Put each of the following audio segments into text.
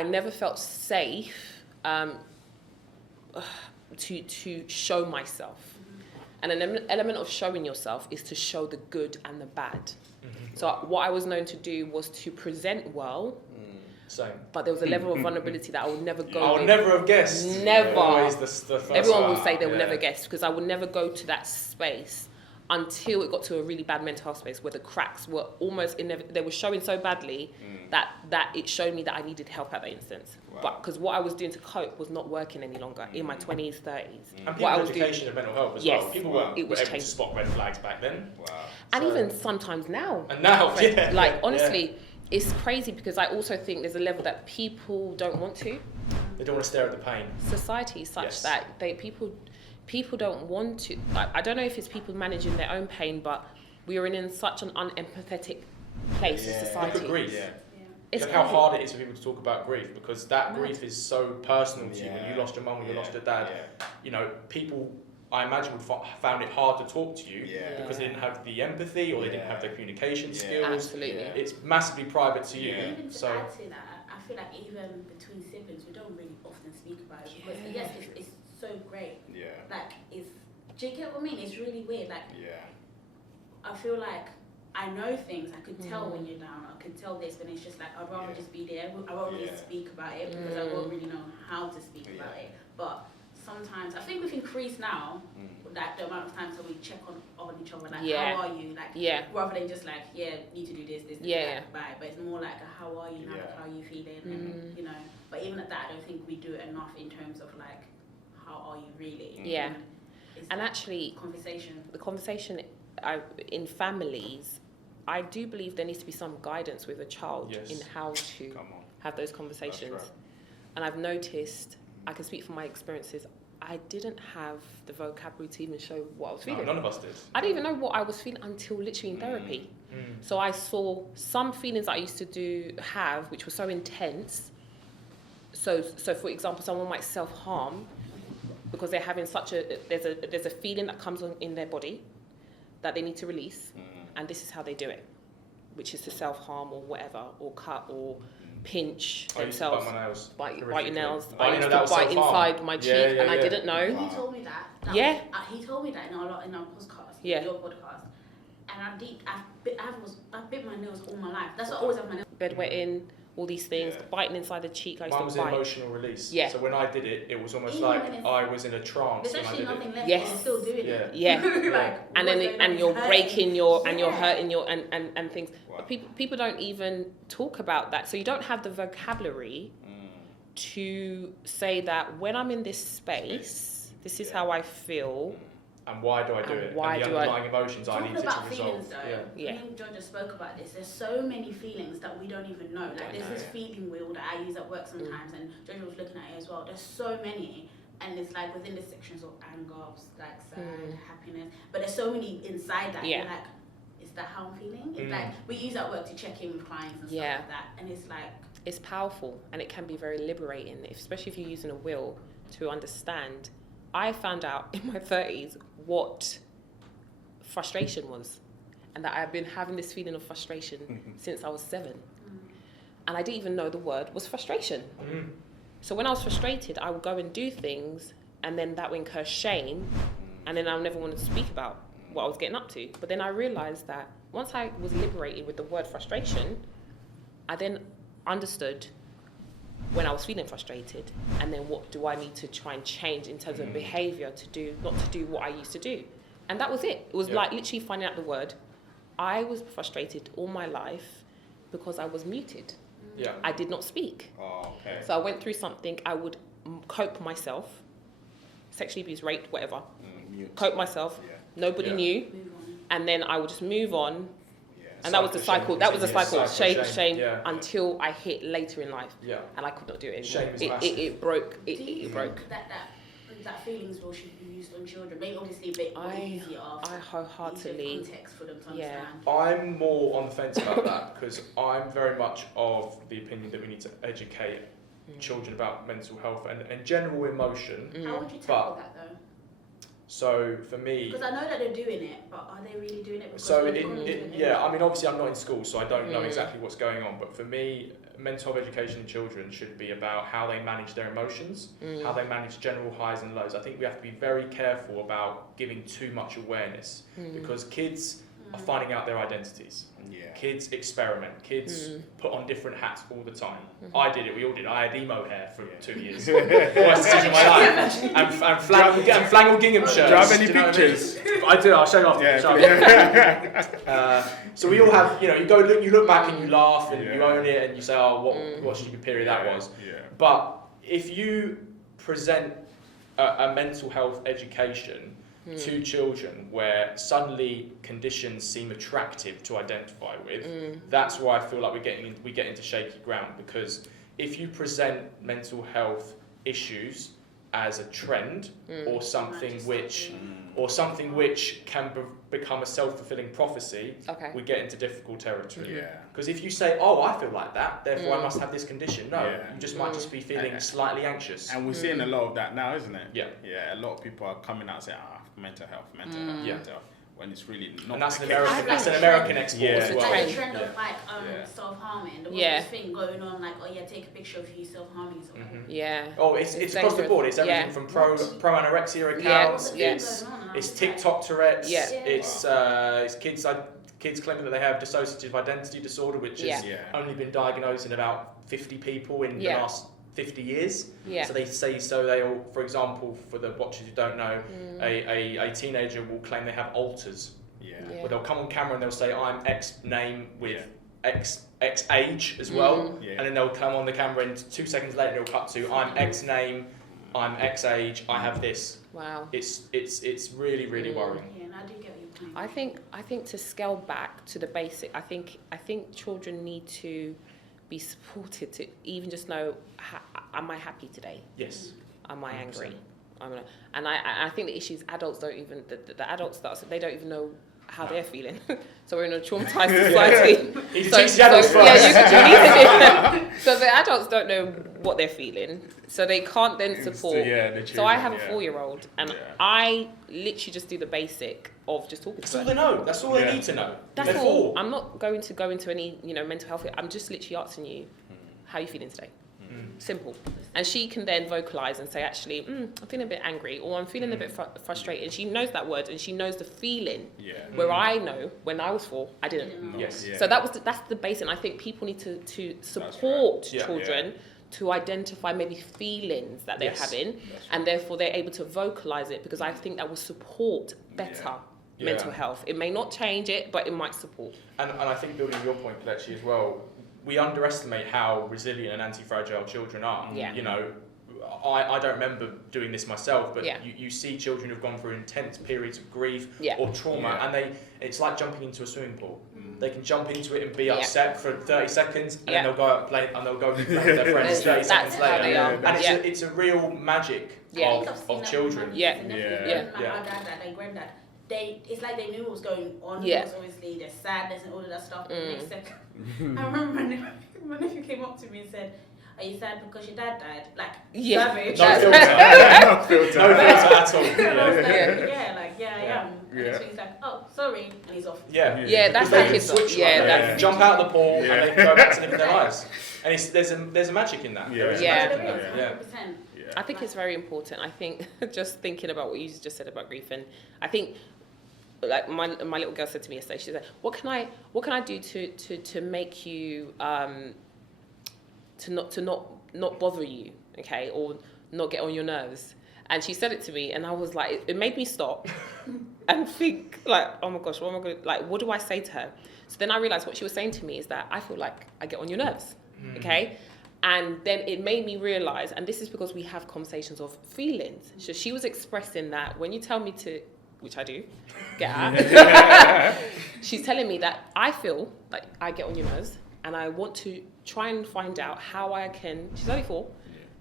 I never felt safe to show myself. And an element of showing yourself is to show the good and the bad. So what I was known to do was to present well. Same. But there was a level of vulnerability that I would never go I would never have guessed. Never. Always the first Everyone will say they will never guess, because I would never go to that space until it got to a really bad mental health space where the cracks were almost they were showing so badly that it showed me that I needed help at that instance. Wow. But because what I was doing to cope was not working any longer in my 20s, 30s. And What I people's was education of mental health as Yes. well. People It were was able changed. to spot red flags back then. Wow. And So- even sometimes now. And now, yeah. Like, honestly, it's crazy because I also think there's a level that people don't want to. They don't want to stare at the pain. Society is such Yes. that people don't want to. I don't know if it's people managing their own pain, but we are in such an unempathetic place in society. Look at grief. Yeah. It's Look how crazy. hard it is for people to talk about grief, because that Mad. grief is so personal to you. When Yeah. you lost your mum, when you Yeah. lost your dad, Yeah. you know, people, I imagine, would found it hard to talk to you Yeah. because they didn't have the empathy or they didn't have the communication Yeah. skills. Absolutely. Yeah. It's massively private to you. Yeah. Even to So add to that, I feel like even between siblings, we don't really often speak about it because Yeah. yes, it's so great. Yeah. Like, do you get what I mean? It's really weird. Like, Yeah. I feel like I know things. I could tell when you're down. I could tell this, and it's just like I'd rather Yeah. just be there. I won't really Yeah. speak about it because I won't really know how to speak about it. But sometimes I think we've increased now, like the amount of times that we check on each other, like Yeah. how are you, like Yeah. rather than just like need to do this, Yeah. that, bye. But it's more like how are you now, Yeah. like, how are you feeling, and you know. But even at that, I don't think we do it enough in terms of like how are you really. Yeah. It's And like actually, conversation. the conversation in families, I do believe there needs to be some guidance with a child Yes. in how to Come on. have those conversations. That's right. And I've noticed, I can speak from my experiences, I didn't have the vocabulary to even show what I was no, feeling. none of us did. I didn't even know what I was feeling until literally in therapy. So I saw some feelings I used to have, which were so intense. So for example, someone might self-harm because they're having there's a feeling that comes on in their body that they need to release, and this is how they do it, which is to self-harm or whatever, or cut or pinch I used to themselves. bite my nails. Bite your horrifically. nails. Oh, I you used know, to that was bite self-harm. inside my cheek, Yeah, yeah, and I yeah. didn't know. He told me that. Yeah. He told me that in our podcast, Yeah. your podcast, and I bit my nails all my life. That's what I always have my nails. Bedwetting, all these things, Yeah. biting inside the cheek. I Mine used was to an bite. emotional release. Yeah. So when I did it, it was almost Even like when it's- I was in a trance There's when I actually did nothing it. left. Yes. And you're still doing Yeah. it. Yeah. Like, And then what's going on? and you're It's breaking hurting. and you're Yeah. hurting your and things. Wow. But people don't even talk about that. So you don't have the vocabulary to say that when I'm in this space, this is how I feel. And why do I do And it? why and the do I- underlying emotions I Talking need to about resolve. feelings though, Yeah. Yeah. me and Georgia spoke about this. There's so many feelings that we don't even know. Like there's this feeling wheel that I use at work sometimes, and Georgia was looking at it as well. There's so many, and it's like within the sections of anger, like sad, happiness. But there's so many inside that. Yeah. You're like, is that how I'm feeling? It's like we use at work to check in with clients and stuff Yeah. like that, and it's like. It's powerful and it can be very liberating, especially if you're using a will to understand. I found out in my 30s what frustration was, and that I've been having this feeling of frustration since I was 7. And I didn't even know the word was frustration. So when I was frustrated, I would go and do things, and then that would incur shame, and then I'll never want to speak about what I was getting up to. But then I realized that once I was liberated with the word frustration, I then understood when I was feeling frustrated, and then what do I need to try and change in terms of behavior to do, not to do what I used to do. And that was it. It was like literally finding out the word. I was frustrated all my life because I was muted. Yeah. I did not speak. Oh, okay. So I went through something, I would cope myself, sexually abused, raped, whatever, Mute. cope myself, Yeah. nobody Yeah. knew, Move on. and then I would just move on. Yeah. And that was the cycle. That was the cycle. Cycle, Shame, yeah. until I hit later in life, Yeah. and I could not do it Shame anymore. is It massive. broke. Do you It think broke. that feelings will should be used on children? Maybe obviously a bit more easier. I easier wholeheartedly. context for them to Yeah. understand. I'm more on the fence about that because I'm very much of the opinion that we need to educate children about mental health and general emotion. How would you tackle But- that though? So for me, Because I know that they're doing it, but are they really doing it? Because so they're content in I mean, obviously I'm not in school, so I don't know exactly what's going on. But for me, mental health education in children should be about how they manage their emotions, how they manage general highs and lows. I think we have to be very careful about giving too much awareness because kids are finding out their identities. Yeah. Kids experiment. Kids put on different hats all the time. I did it. We all did. I had emo hair for 2 years. Worst decision of my life. And flannel gingham shirts. Do you have any Do you know what pictures? I mean? I do. I'll show you after. Yeah. So we all have. You look back and you laugh and you own it and you say, oh, what stupid period that was. Yeah. But if you present a mental health education to children where suddenly conditions seem attractive to identify with, that's why I feel like we get into shaky ground, because if you present mental health issues as a trend or something which can become a self-fulfilling prophecy, we get into difficult territory. Yeah. Because if you say, oh, I feel like that, therefore I must have this condition, no, Yeah. you just might just be feeling slightly anxious. And we're seeing a lot of that now, isn't it? Yeah. Yeah, a lot of people are coming out saying, mental health, mental health, when it's really not. And that's the an case. American, export as It's well. like a trend of like self-harming. There was Yeah. this thing going on like, oh yeah, take a picture of you self-harming. Yeah. Oh, it's across the board. It's everything from pro anorexia accounts. Yes. It's TikTok Tourette's. Yeah. It's kids claiming that they have dissociative identity disorder, which has only been diagnosed in about 50 people in the last 50 years. Yeah. So they all, for example, for the watchers who don't know, a teenager will claim they have alters. Yeah. Where they'll come on camera and they'll say, I'm X name with X age as well. And then they'll come on the camera and 2 seconds later it'll cut to, I'm X name, I'm X age, I have this. Wow. It's really, really worrying. Yeah, and I do get what you're saying. I think to scale back to the basic, I think children need to be supported to even just know, am I happy today? Yes. Am I 100%. angry? And I think the issue is adults don't even, the adults they don't even know how they're feeling. So we're in a traumatized society. You need to teach the adults first. Yeah, you need to. So the adults don't know what they're feeling, so they can't then support. So I have a 4-year-old, and I literally just do the basic of just talking That's to all her. they know. That's all they need to know. That's They're all. 4. I'm not going to go into any mental health. I'm just literally asking you, how are you feeling today? Simple. And she can then vocalize and say, actually, I'm feeling a bit angry, or I'm feeling a bit frustrated. She knows that word and she knows the feeling. Where I know when I was 4, I didn't. Yes. So that's the base, and I think people need to support children to identify maybe feelings that they're having, and therefore they're able to vocalize it, because I think that will support better mental health. It may not change it, but it might support. And I think, building on your point, Kelechi, as well, we underestimate how resilient and anti-fragile children are. Yeah. I don't remember doing this myself, but you see children who've gone through intense periods of grief or trauma, and it's like jumping into a swimming pool. They can jump into it and be upset for 30 seconds, and then they'll go out and play, and they'll go and play with their friends 30 seconds later. And it's a real magic of children. My granddad, it's like they knew what was going on. Because obviously there's sadness and all of that stuff. But the next second, I remember my nephew came up to me and said, "Are you sad because your dad died?" Like, savage. No filter at all. I am. And so he's like, "Oh, sorry," and he's off. That's like his switch. They jump out of the pool and they go back to living their lives. And there's a magic in that. There is a magic in that. 100%. I think it's very important. I think just thinking about what you just said about grief, and I think, like my little girl said to me yesterday, she said, what can I do to make you to not bother you, okay, or not get on your nerves? And she said it to me, and I was like, it made me stop and think, like, oh my gosh, what am I going to, like, what do I say to her? So then I realized what she was saying to me is that I feel like I get on your nerves, okay? And then it made me realize, and this is because we have conversations of feelings. So she was expressing that when you tell me to, which I do, get out, she's telling me that I feel like I get on your nerves, and I want to try and find out how I can, she's only 4,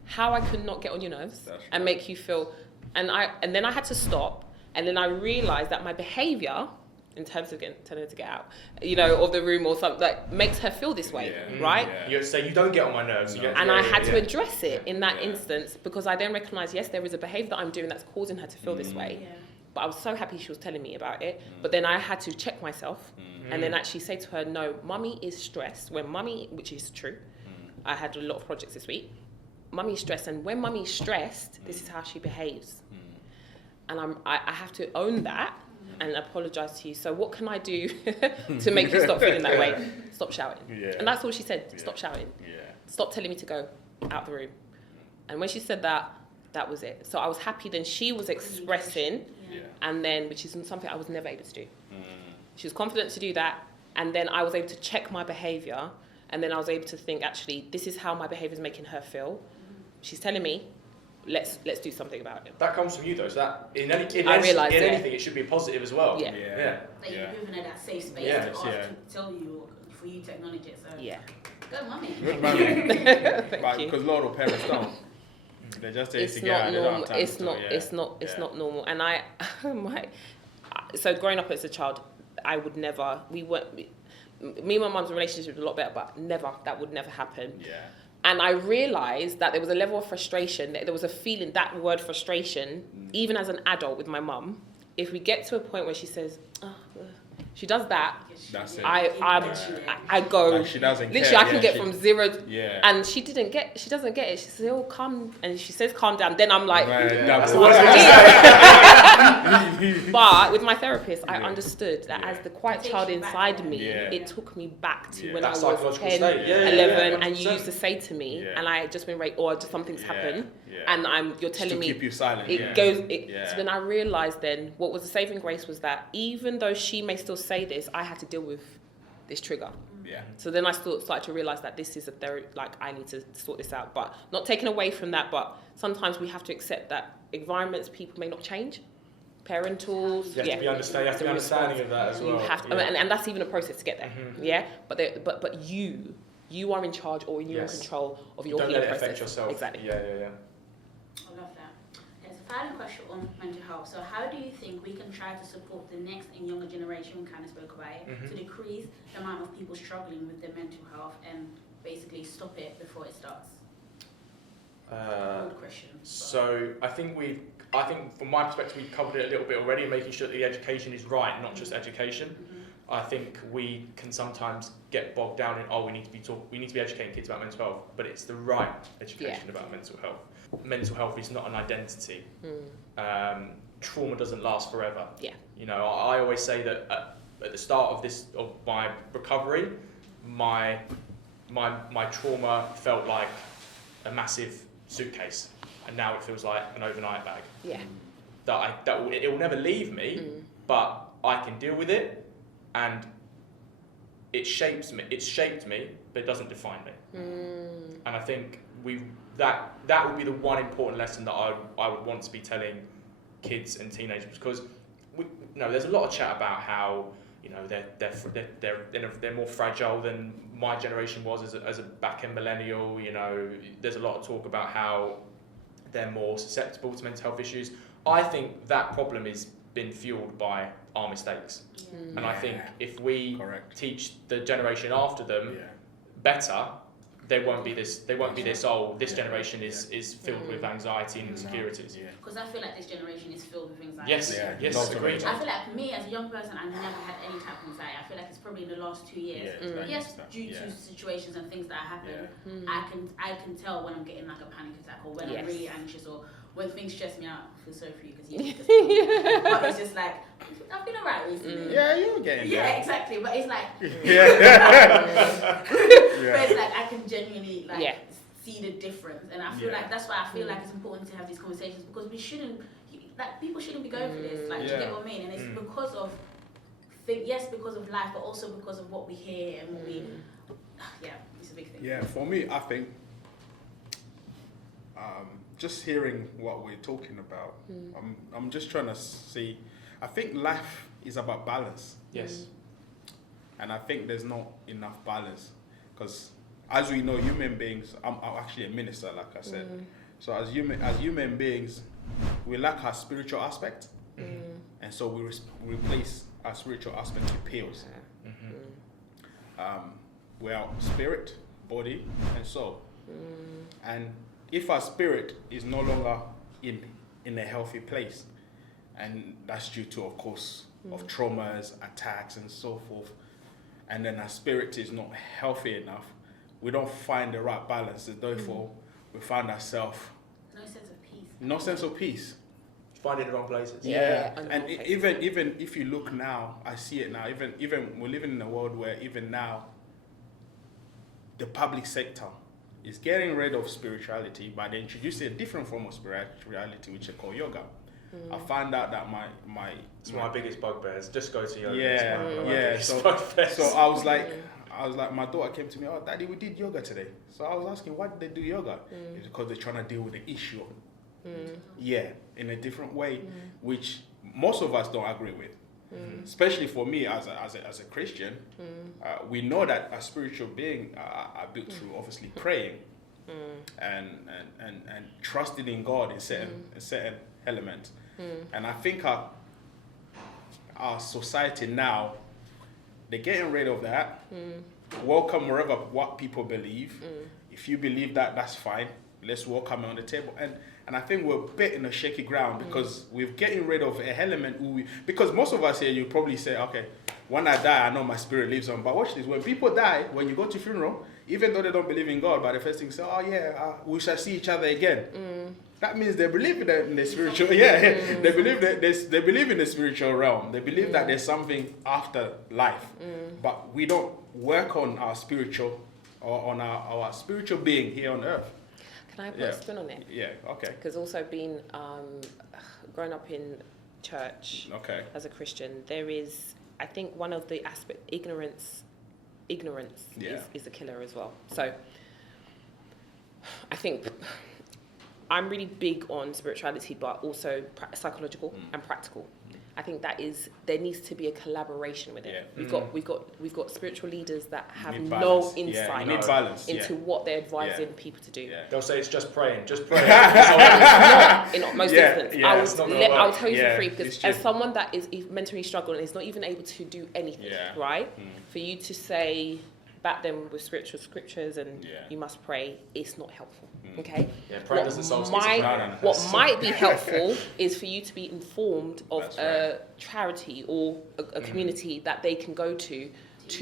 how I could not get on your nerves and make you feel, and then I had to stop, and then I realized that my behavior, in terms of telling her to get out, of the room or something, like, makes her feel this way, right? You say, you don't get on my nerves. And I had to address it in that instance, because I then recognised, yes, there is a behaviour that I'm doing that's causing her to feel this way. But I was so happy she was telling me about it. But then I had to check myself and then actually say to her, no, mummy is stressed. When mummy, which is true, I had a lot of projects this week. Mummy's stressed, and when mummy's stressed, this is how she behaves. And I have to own that and apologise to you. So what can I do to make you stop feeling that way? Stop shouting. Yeah. And that's all she said. Yeah. Stop shouting. Yeah. Stop telling me to go out the room. And when she said that, that was it. So I was happy then she was expressing, Yeah. and then, which is something I was never able to do. She was confident to do that, and then I was able to check my behaviour, and then I was able to think, actually, this is how my behaviour is making her feel. She's telling me, let's do something about it. That comes from you though, so that in anything it should be positive as well. Yeah. Like you've given her that safe space to ask to tell you, or for you to acknowledge it. So go mummy. Good mummy. Thank you. Because a lot of parents don't. They just say It's not normal. It's not normal. And so growing up as a child, I would never. Me and my mum's relationship was a lot better, but that would never happen. Yeah. And I realised that there was a level of frustration, that there was a feeling, that word frustration, even as an adult with my mum, if we get to a point where she says, she does that, That's it. I go, Like she doesn't literally care. I can get from zero, Yeah. and she doesn't get it. She says, oh, calm, and she says, calm down. Then I'm like, That's double. but with my therapist, I understood that Yeah. as the quiet child inside me, Yeah. it took me back to Yeah. when That I was psychological 10, state. Yeah, 11, and you 100%. used to say to me, Yeah. and I had just been raped, or just something's happened, and you're telling to me, keep you silent. it Yeah. goes. Yeah. So then I realised then what was the saving grace was that even though she may still say this, I had to deal with this trigger. Yeah. So then I started to realise that this is a therapy, like I need to sort this out. But not taken away from that, but sometimes we have to accept that environments, people may not change. Parentals, You have to be understanding of that as well. You have to, and that's even a process to get there. Yeah, but you are in charge or you're in control of your Don't healing let it process. affect yourself. Exactly. Yeah. I love that. There's a final question on mental health. So how do you think we can try to support the next and younger generation, we kind of spoke about it, to decrease the amount of people struggling with their mental health and basically stop it before it starts? Good question. So I think from my perspective we covered it a little bit already, making sure that the education is right, not just education. I think we can sometimes get bogged down in we need to be educating kids about mental health, but it's the right education about mental health. Mental health is not an identity. Trauma doesn't last forever. Yeah. You know, I always say that at the start of my recovery, my trauma felt like a massive suitcase, and now it feels like an overnight bag. Yeah. It will never leave me, but I can deal with it, and it shapes me. It's shaped me, but it doesn't define me. And I think that would be the one important lesson that I would want to be telling kids and teenagers, because there's a lot of chat about how they're more fragile than my generation was as a back end millennial. You know, there's a lot of talk about how they're more susceptible to mental health issues. I think that problem has been fueled by our mistakes, and I think if we teach the generation after them better, there won't be this. This generation is filled with anxiety and insecurities. Because I feel like this generation is filled with anxiety. Yes, agreed. I feel like me as a young person, I never had any type of anxiety. I feel like it's probably in the last 2 years. Yes, due to situations and things that happen, I can tell when I'm getting like a panic attack, or when I'm really anxious, or when things stress me out. I feel so for you because you but it's just like I've been alright recently. Yeah, you're getting there. Exactly. But it's like but it's like I can genuinely see the difference, and I feel like that's why I feel like it's important to have these conversations, because people shouldn't be going through this. Like, do you get what I mean? And it's because of because of life, but also because of what we hear and what we it's a big thing. Yeah, for me, I think just hearing what we're talking about, I'm just trying to see. I think life is about balance. Yes. And I think there's not enough balance, because as we know, human beings, I'm actually a minister, like I said. So as human beings, we lack our spiritual aspect, and so we replace our spiritual aspect with pills. We are spirit, body, and soul. And if our spirit is no longer in a healthy place, and that's due to, of course, of traumas, attacks, and so forth, and then our spirit is not healthy enough, we don't find the right balance, and therefore we find ourselves No sense of peace. no sense of peace. Find it in the wrong places. Yeah, and and wrong even if you look now, I see it now. Even we're living in a world where even now, the public sector is getting rid of spirituality, but they introducing a different form of spirituality, which they call yoga. I found out that my It's my biggest bugbears. Just go to yoga. yeah, It's my yeah. biggest So bugbears. I was like, my daughter came to me, oh, Daddy, we did yoga today. So I was asking, why did they do yoga? It's because they're trying to deal with the issue. Yeah, in a different way, which most of us don't agree with. Especially for me as a Christian, we know that a spiritual being are built through obviously praying and trusting in God in certain elements. And I think our society now, they're getting rid of that. Welcome wherever what people believe. If you believe that, that's fine. Let's welcome it on the table. And I think we're a bit in a shaky ground because we're getting rid of an element because most of us here, you probably say, okay, when I die, I know my spirit lives on. But watch this, when people die, when you go to funeral, even though they don't believe in God, but the first thing say, oh yeah, we shall see each other again. That means they believe in the spiritual, they believe that they believe in the spiritual realm. They believe that there's something after life. But we don't work on our spiritual or on our spiritual being here on earth. Can I put a spin on it? Yeah, okay. Because also being growing up in church as a Christian, there is, I think, one of the aspects, ignorance is a killer as well. So I think I'm really big on spirituality, but also psychological and practical. I think there needs to be a collaboration with it. We've got spiritual leaders that have no insight into what they're advising people to do. They'll say it's just praying, just pray. In most instances, I'll tell you for free, because as someone that is mentally struggling and is not even able to do anything, right? For you to say, back them with scriptures and you must pray, it's not helpful. Okay. Yeah, prayer doesn't solve what might be helpful is for you to be informed of a charity or a community that they can go to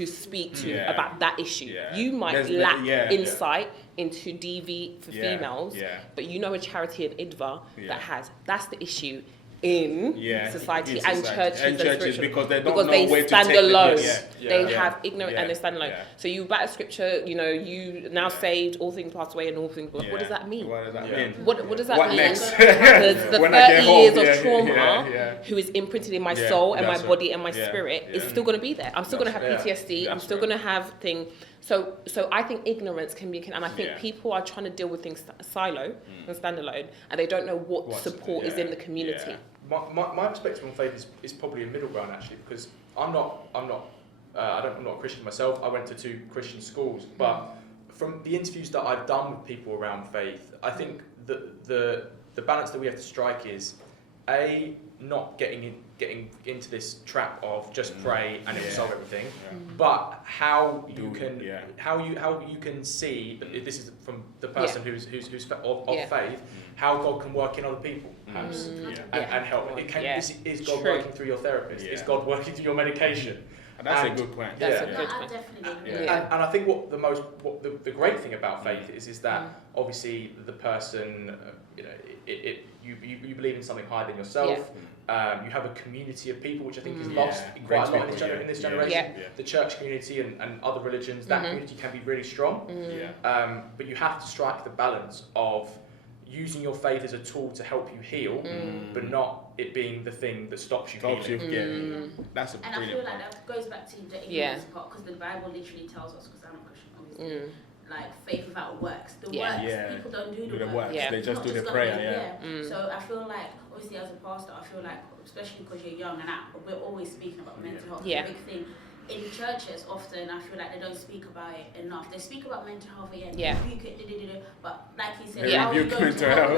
speak to about that issue. You might lack insight into DV for females, but you know a charity in IDVA that has. That's the issue in society and churches because they don't know where to stand take alone. They have ignorant and they stand alone. So you back a scripture, you now saved, all things pass away and all things. What does that mean? What does that mean? What does that What mean? next? Because the When I 30 get home, years of trauma, who is imprinted in my soul and my body and my spirit, is still going to be there. I'm still going to have PTSD. I'm still going to have things. So I think ignorance can be, and I think people are trying to deal with things silo and standalone, and they don't know what support is in the community. My perspective on faith is probably a middle ground actually, because I'm not a Christian myself. I went to 2 Christian schools, but from the interviews that I've done with people around faith, I think the balance that we have to strike is not getting into this trap of just pray and it will solve everything, but how you can see, this is from the person who's of faith, how God can work in other people and help. Is God working through your therapist? Is God working through your medication? And that's a good point. I definitely agree. And I think what the great thing about faith is that obviously the person, you believe in something higher than yourself. You have a community of people, which I think is lost quite a lot in this generation. The church community and other religions, that community can be really strong. But you have to strike the balance of using your faith as a tool to help you heal, but not it being the thing that stops you healing. That's a brilliant And I feel like that goes back to the ignorance part, because the Bible literally tells us, because I'm a Christian, obviously, like faith without works. The works, people don't do the works. They just do the prayer. So I feel like, obviously as a pastor, I feel like, especially because you're young and we're always speaking about mental health, it's a big thing. In churches, often I feel like they don't speak about it enough. They speak about mental health again, rebuke it, but like he said, how are you going to help?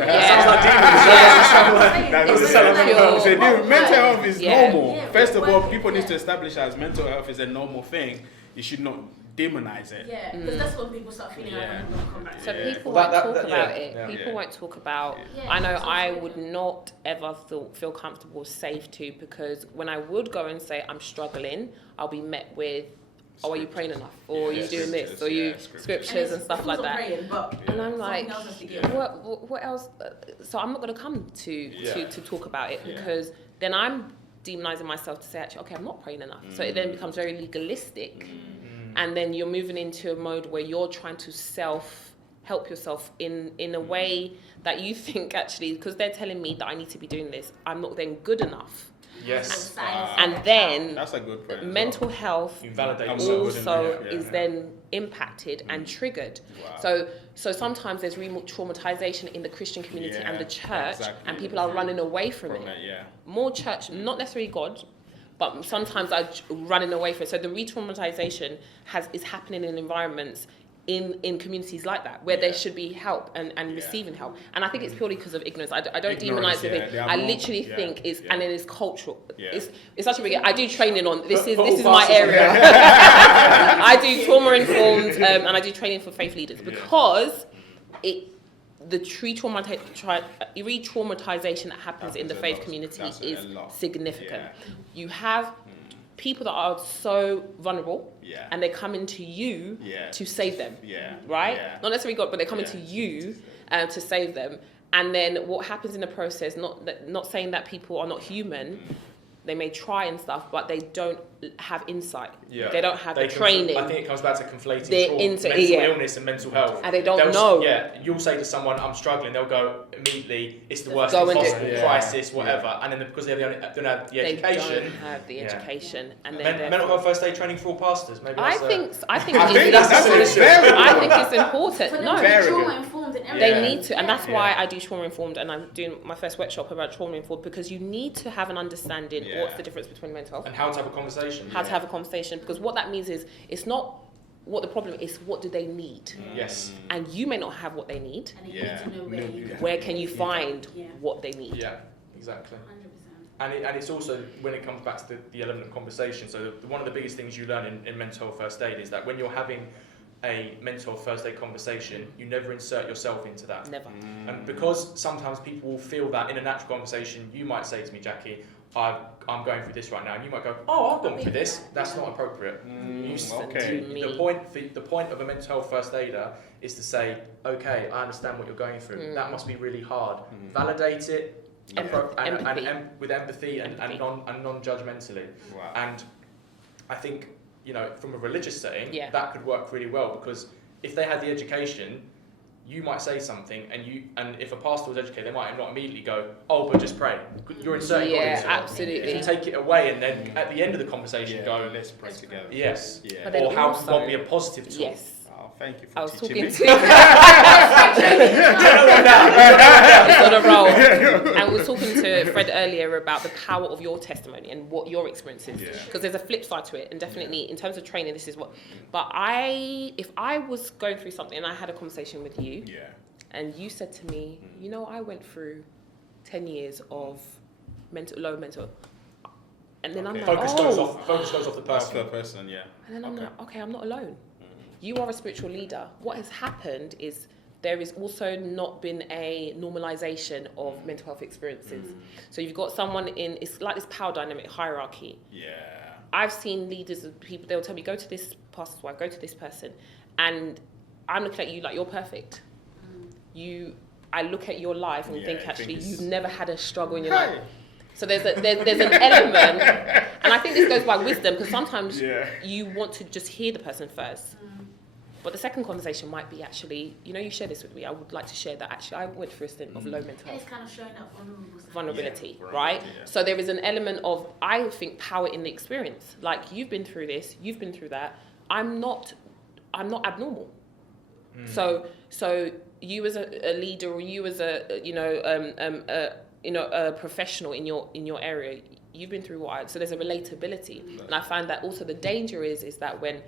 Mental health is normal. First of all, people need to establish as mental health is a normal thing. You should not demonize it. Because that's when people start feeling like I'm going to come back. So people won't talk about it. People won't talk about. I know I would not ever feel comfortable, safe to, because when I would go and say I'm struggling, I'll be met with, oh, are you praying enough? Or are you doing this? Or are you scriptures and stuff like that? Praying, but And I'm like, else has to give. what else? So I'm not going to come to talk about it, because then I'm demonizing myself to say, actually, okay, I'm not praying enough. So it then becomes very legalistic. And then you're moving into a mode where you're trying to help yourself in a way that you think, actually, because they're telling me that I need to be doing this, I'm not then good enough. Yes. And then that's a good point. mental health also is then impacted and triggered. Wow. So sometimes there's re-traumatization in the Christian community and the church, and people are running away from it. More church, not necessarily God, but sometimes are running away from it. So the re-traumatization is happening in environments in communities like that, where there should be help and receiving help. And I think it's purely because of ignorance. I don't demonize the thing. I literally think it's, and it is cultural. It's such a big, I do training on, this is my area. I do trauma informed, and I do training for faith leaders, because the re-traumatization that happens in the faith community is significant. You have people that are so vulnerable, and they're coming to you to save them, right? Not necessarily God, but they're coming to you to save them. And then what happens in the process, not saying that people are not human, they may try and stuff, but they don't have insight. They don't have the training. I think it comes back to conflating mental illness and mental health. And they don't know. You'll say to someone, I'm struggling, they'll go immediately, it's the worst possible crisis, whatever. And then because they don't have the education. They don't have the education. And then mental health first aid training for all pastors, maybe I think it's important. For them No, to be trauma-informed and everything. they need to, and that's why I do trauma informed, and I'm doing my first workshop about trauma informed, because you need to have an understanding what's the difference between mental health and how to have a conversation. How to have a conversation, because what that means is it's not what the problem is, what do they need? Yes. And you may not have what they need. And you need to know where can you find what they need? Yeah, exactly. 100%. And it's also, when it comes back to the element of conversation, so one of the biggest things you learn in mental health first aid is that when you're having a mental health first aid conversation, you never insert yourself into that. Never. And because sometimes people will feel that in a natural conversation, you might say to me, Jackie, I'm going through this right now, and you might go, oh, I've gone through this. That's not appropriate. The point of a mental health first aider is to say, okay, I understand what you're going through. That must be really hard. Validate it, with empathy and non-judgmentally. Wow. And I think, from a religious setting, that could work really well, because if they had the education, you might say something, and if a pastor was educated, they might not immediately go, oh, but just pray. You're inserting God into it. Absolutely. If you take it away, and then at the end of the conversation go, let's pray together. Yes. But then or how also, can God be a positive tool? Yes. Oh, thank you for I was teaching talking me. It's on a roll. And we were talking to Fred earlier about the power of your testimony and what your experience is. Because there's a flip side to it. And definitely in terms of training, this is what. But if I was going through something and I had a conversation with you, and you said to me, I went through 10 years of low mental. And then I'm like, focus goes off the person. And then I'm like, okay, I'm not alone. You are a spiritual leader. What has happened is there is also not been a normalization of mental health experiences. So you've got someone it's like this power dynamic hierarchy. I've seen leaders of people, they'll tell me, go to this pastor's wife, go to this person. And I'm looking at you like you're perfect. I look at your life and think actually you've never had a struggle in your life. So there's an element, and I think this goes by wisdom, because sometimes you want to just hear the person first. But the second conversation might be actually, you share this with me, I would like to share that actually I went through a stint of low mental health. It's kind of showing up vulnerability, right? So there is an element of, I think, power in the experience. Like, you've been through this, you've been through that. I'm not abnormal. So you as a leader, or you as a professional in your area, you've been through so there's a relatability. And I find that also the danger is that when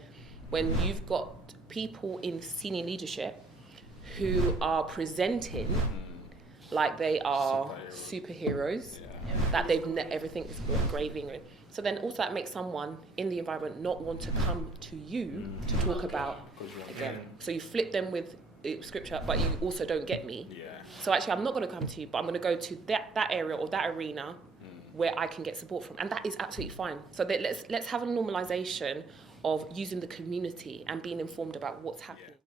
you've got people in senior leadership who are presenting like they are superheroes, that everything is graving. So then also that makes someone in the environment not want to come to you to talk about again. So you flip them with scripture, but you also don't get me. So actually I'm not going to come to you, but I'm going to go to that area or that arena where I can get support from, and that is absolutely fine. So let's have a normalization of using the community and being informed about what's happening.